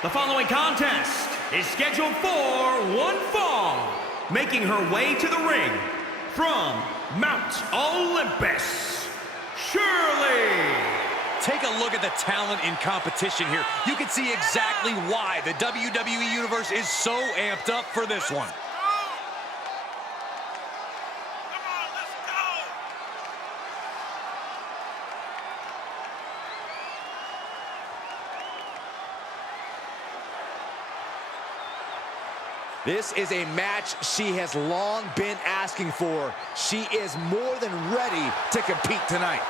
The following contest is scheduled for one fall, making her way to the ring from Mount Olympus, Shirley. Take a look at the talent in competition here. You can see exactly why the WWE Universe is so amped up for this one. This is a match she has long been asking for. She is more than ready to compete tonight.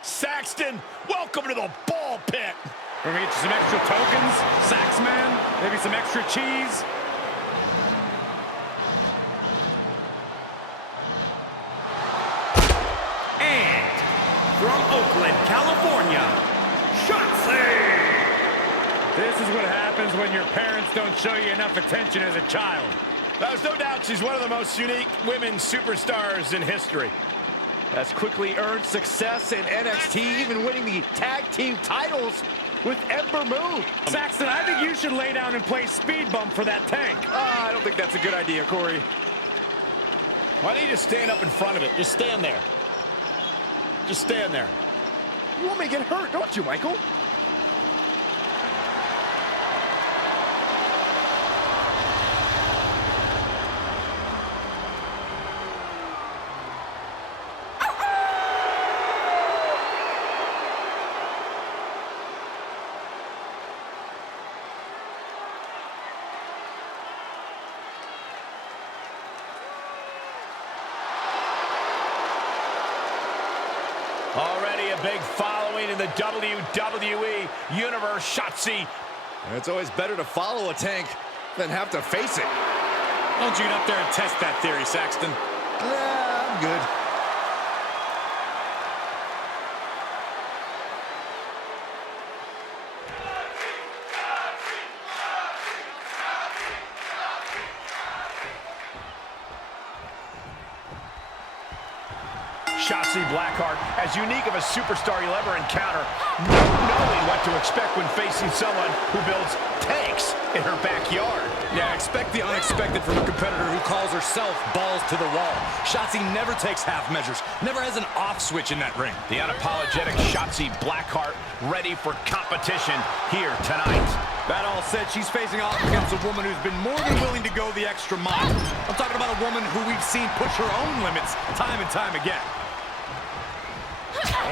Saxton, welcome to the ball pit. We're gonna get you some extra tokens, Saxman, maybe some extra cheese. From Oakland, California, Shotzi! This is what happens when your parents don't show you enough attention as a child. There's no doubt she's one of the most unique women superstars in history. Has quickly earned success in NXT, even winning the tag team titles with Ember Moon. Saxton, I think you should lay down and play speed bump for that tank. I don't think that's a good idea, Corey. Why don't you just stand up in front of it? Just stand there. Just stand there. You want me to get hurt, don't you, Michael? a big following in the WWE Universe, Shotzi. It's always better to follow a tank than have to face it. Don't you get up there and test that theory, Saxton. I'm good. Shotzi Blackheart, as unique of a superstar you'll ever encounter, knowing what to expect when facing someone who builds tanks in her backyard. Yeah, expect the unexpected from a competitor who calls herself balls to the wall. Shotzi never takes half measures, never has an off switch in that ring. The unapologetic Shotzi Blackheart ready for competition here tonight. That all said, she's facing off against a woman who's been more than willing to go the extra mile. I'm talking about a woman who we've seen push her own limits time and time again. Look at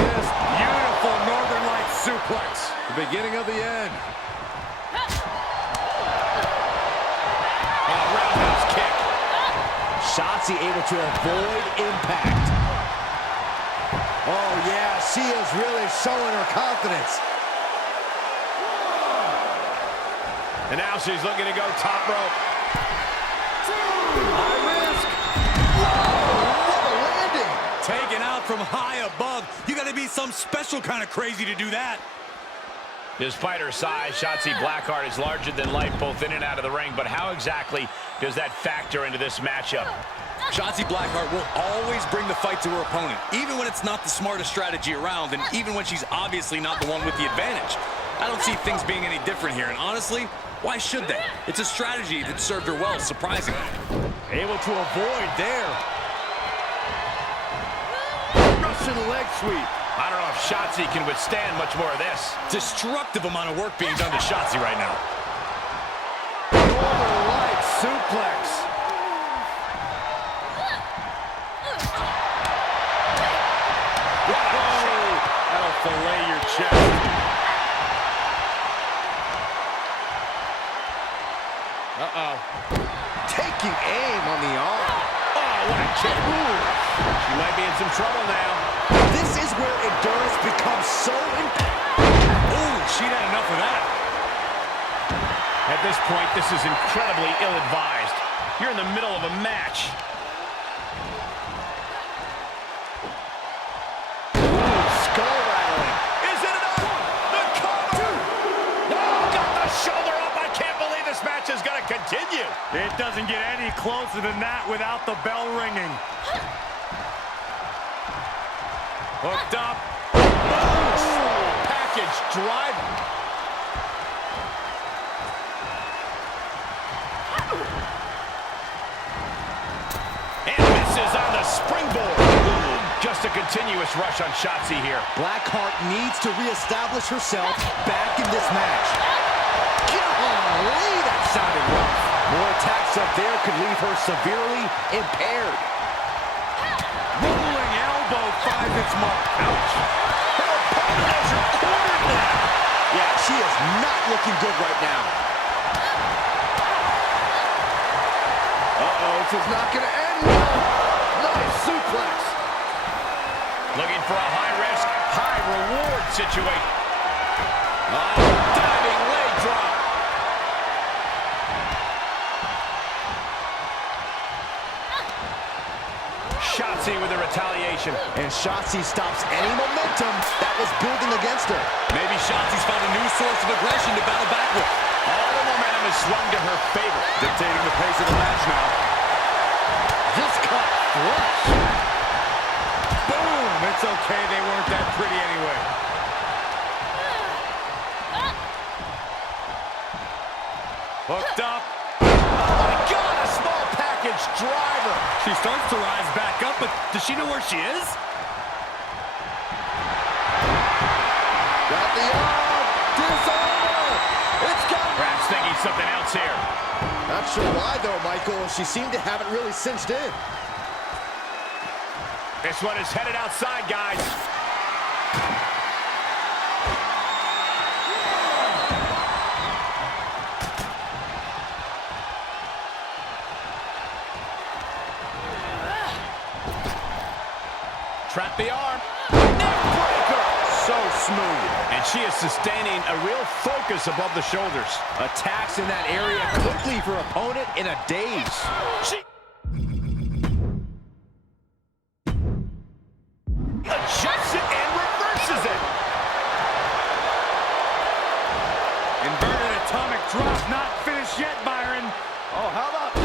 this. Beautiful Northern Lights suplex. The beginning of the end. Roundhouse kick. Shotzi able to avoid impact. Oh, yeah, she is really showing her confidence. And now she's looking to go top rope. High risk. Whoa, what a landing. Taken out from high above. You got to be some special kind of crazy to do that. Despite her size, Shotzi Blackheart is larger than life both in and out of the ring, but how exactly does that factor into this matchup? Shotzi Blackheart will always bring the fight to her opponent, even when it's not the smartest strategy around, and even when she's obviously not the one with the advantage. I don't see things being any different here, and honestly, why should they? It's a strategy that served her well, surprisingly. Able to avoid there. Russian leg sweep. I don't know if Shotzi can withstand much more of this. Destructive amount of work being done to Shotzi right now. Northern Lights suplex. That'll fillet your chest. Uh-oh. Taking aim on the arm. Oh, what a kick. She might be in some trouble now. This is where endurance becomes so important. Ooh, she'd had enough of that. At this point, this is incredibly ill-advised. You're in the middle of a match. Skull rattling. Is it enough? The cover! Oh, got the shoulder up. I can't believe this match is going to continue. It doesn't get any closer than that without the bell ringing. Hooked up. Package driver. And misses on the springboard. Just a continuous rush on Shotzi here. Blackheart needs to reestablish herself back in this match. Golly, that sounded rough. More attacks up there could leave her severely impaired. Rolling elbow finds its mark. Ouch. Her opponent has her cornered now. Yeah, she is not looking good right now. Uh-oh, this is not going to end well. Nice suplex. Looking for a high-risk, high-reward situation. Oh, diving leg drop. Shotzi with the retaliation. And Shotzi stops any momentum that was building against her. Maybe Shotzi's found a new source of aggression to battle back with. All the momentum is swung to her favor. Dictating the pace of the match now. Just cut flush. Boom! It's okay, they weren't that pretty anyway. Hooked up. Oh my God, a small package driver. She starts to rise back up, but does she know where she is? Got the arm. Disarm. It's got. Perhaps thinking something else here. Not sure why, though, Michael. She seemed to have it really cinched in. This one is headed outside, guys. Trap the arm. Neck breaker. So smooth. And she is sustaining a real focus above the shoulders. Attacks in that area could leave her opponent in a daze. She adjusts it and reverses it. Inverted atomic drop, not finished yet, Byron. Oh, how about the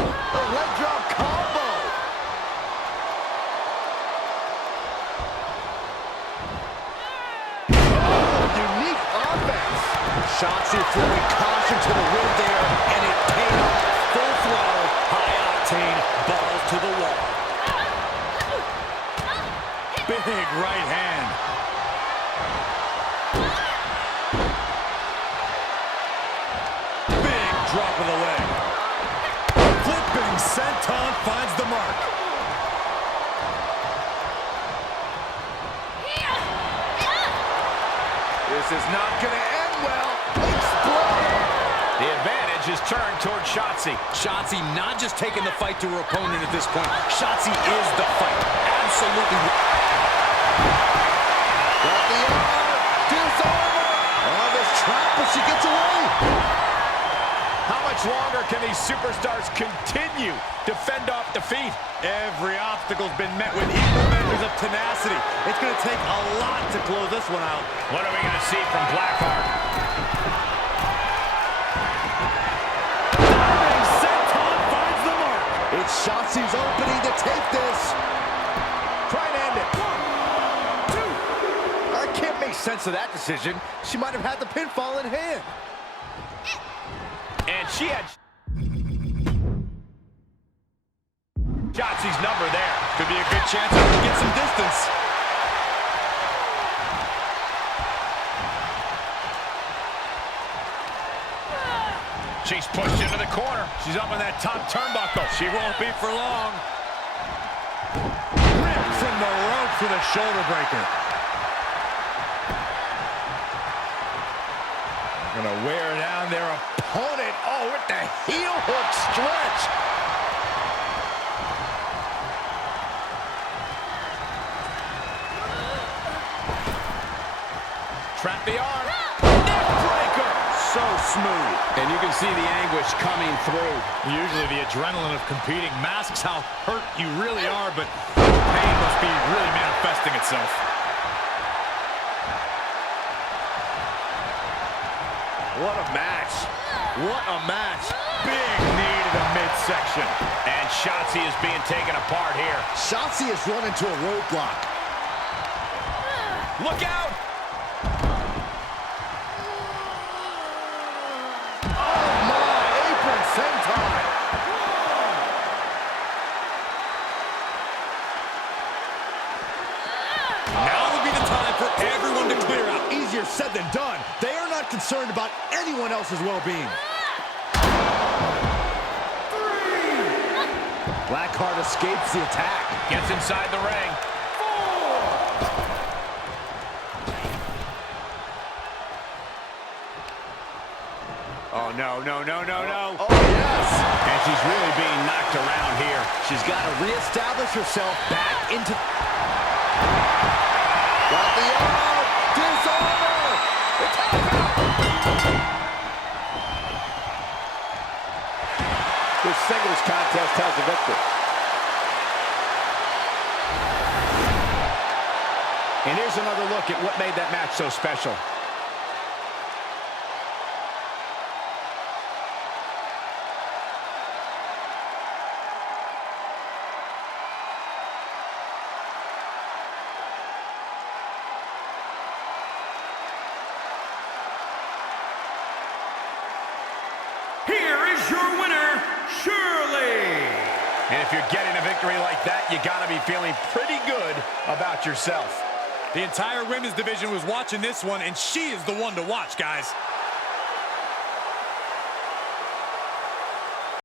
leg drop combo? Oh, unique offense. Shotzi throwing caution to the wind there, and it paid off. Full flow, high octane, balls to the wall. Big right hand. Big drop of the leg. Flipping senton finds the mark. This is not going to end well. Explode! The advantage is turned toward Shotzi. Shotzi not just taking the fight to her opponent at this point. Shotzi is the fight. Absolutely. Got the arm. Disarmer. Oh, this trap, but she gets away. How much longer can these superstars continue to fend off defeat? Every obstacle's been met with equal measures of tenacity. It's going to take a lot to close this one out. What are we going to see from Blackheart? Diving senton finds the mark. It's Shotzi's opening to take this. Try and end it. 1, 2. I can't make sense of that decision. She might have had the pinfall in hand. And she had Shotzi's number there. Could be a good chance to get some distance. She's pushed into the corner. She's up on that top turnbuckle. She won't be for long. Ripped from the ropes with a shoulder breaker. Gonna wear down their opponent. Oh, with the heel hook stretch. Trap the arm. Neck breaker. So smooth. And you can see the anguish coming through. Usually the adrenaline of competing masks how hurt you really are, but pain must be really manifesting itself. What a match. What a match. Big knee to the midsection. And Shotzi is being taken apart here. Shotzi has run into a roadblock. Look out! Oh my, apron senton. Now would be the time for everyone to clear out. Easier said than done. They are not concerned about anyone else's well-being. 3. Blackheart escapes the attack. Gets inside the ring. 4. Oh, no, no, no, no, no. Oh, yes. And she's really being knocked around here. She's got to reestablish herself back into... Got the arm. Disarmer. The tap out. This singles contest has a victor. And here's another look at what made that match so special. Here is your winner, Shirley. And if you're getting a victory like that, you got to be feeling pretty good about yourself. The entire women's division was watching this one, and she is the one to watch, guys.